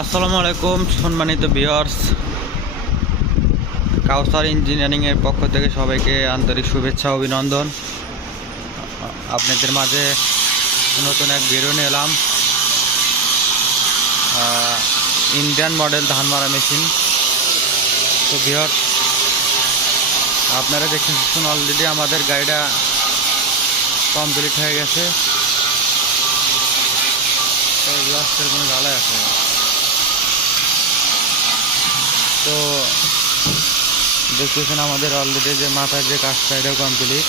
আসসালামু আলাইকুম, সম্মানিত বিয়ার্স কাউসার ইঞ্জিনিয়ারিং এর পক্ষ থেকে সবাইকে আন্তরিক শুভেচ্ছা, অভিনন্দন। আপনাদের মাঝে নতুন এক ভিডিও নিয়ে এলাম। ইন্ডিয়ান মডেল ধান মারা মেশিন তো বিয়ার্স আপনারা দেখছেন অলরেডি আমাদের গাড়িটা কমপ্লিট হয়ে গেছে। গ্লাসের কোনো ঝালাই আছে তো দেখতেছেন আমাদের অলরেডি যে মাথার যে কাজটা, এটাও কমপ্লিট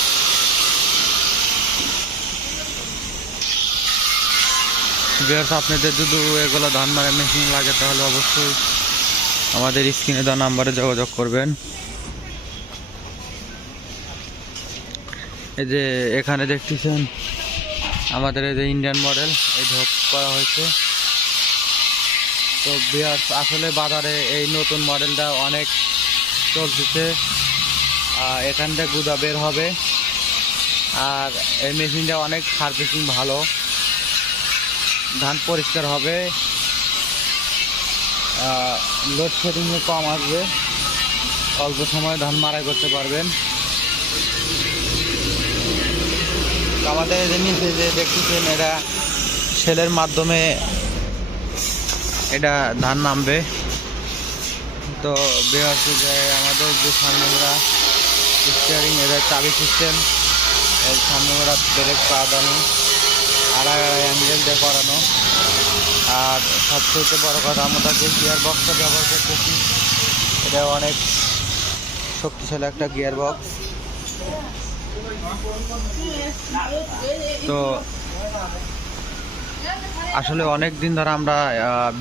বিয়ার্স আপনাদের যদি এগুলো ধান মারা মেশিন লাগে, তাহলে অবশ্যই আমাদের স্ক্রিনে দেওয়া নাম্বারে যোগাযোগ করবেন। এই যে এখানে দেখতেছেন আমাদের এই যে ইন্ডিয়ান মডেল এই ঢোক করা হয়েছে। তো বিহার আসলে বাজারে এই নতুন মডেলটা অনেক চলতেছে। এখান থেকে গুদা বের হবে। আর এই মেশিনটা অনেক সার্ভিসিং ভালো। ধান পরিষ্কার হবে। লোডশেডিংয়ে কম আসবে। অল্প সময়ে ধান মারাই করতে পারবেন। আমাদের এই যে দেখতেছেন, এটা সেলের মাধ্যমে এটা ধান নামবে। তো বেহাসি যে আমাদের যে সামনেরা স্টিয়ারিং এটা চাবি সিস্টেম এই সামনেরা ব্রেক পা দানো আড়াই আড়াই অ্যাঙ্গেল দিয়ে করানো। আর সবচেয়ে বড় কথা, আমরা যে গিয়ার বক্সটা ব্যবহার করতেছি, এটা অনেক শক্তিশালী একটা গিয়ার বক্স তো আসলে অনেক দিন ধরে আমরা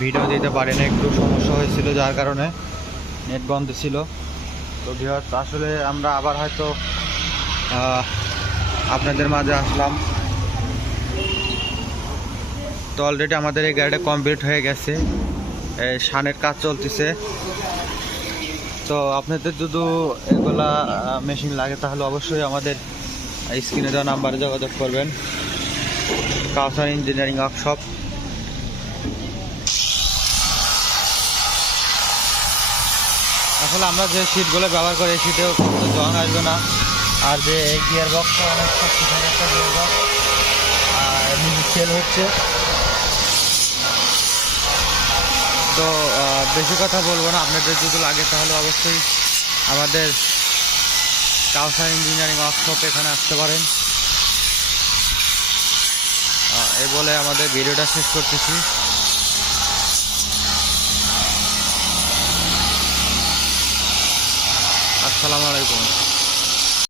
ভিডিও দিতে পারি না একটু সমস্যা হয়েছিল যার কারণে নেট বন্ধ ছিল। তো ভিউয়ার্স আসলে আমরা আবার হয়তো আপনাদের মাঝে আসলাম। তো অলরেডি আমাদের এই গাড়িটা কমপ্লিট হয়ে গেছে। সানের কাজ চলতেছে। তো আপনাদের যদি এগুলা মেশিন লাগে, তাহলে অবশ্যই আমাদের স্ক্রিনে দেওয়া নাম্বারে যোগাযোগ করবেন। কাউসার ইঞ্জিনিয়ারিং ওয়ার্কশপ আসলে আমরা যে সিটগুলো ব্যবহার করি, এই সিটেও জং আসবে না। আর যে এই গিয়ার বক্সটা অনেক শক্তিশালী একটা গিয়ার বক্স আর সেল হচ্ছে। তো বেশি কথা বলব না। আপনাদের যদি লাগে তাহলে অবশ্যই আমাদের কাউসার ইঞ্জিনিয়ারিং ওয়ার্কশপ এখানে আসতে পারেন। এ বলে আমাদের ভিডিওটা শেষ করতেছি। আসসালামু আলাইকুম।